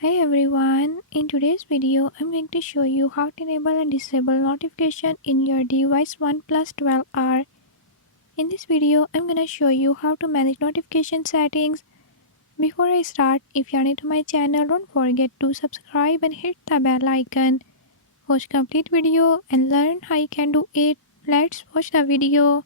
Hey everyone, in today's video I'm going to show you how to enable and disable notification in your device Oneplus 12R. In this video I'm going to show you how to manage notification settings. Before I start, if you are new to my channel, don't forget to subscribe and hit the bell icon. Watch complete video and learn how you can do it. Let's watch the video.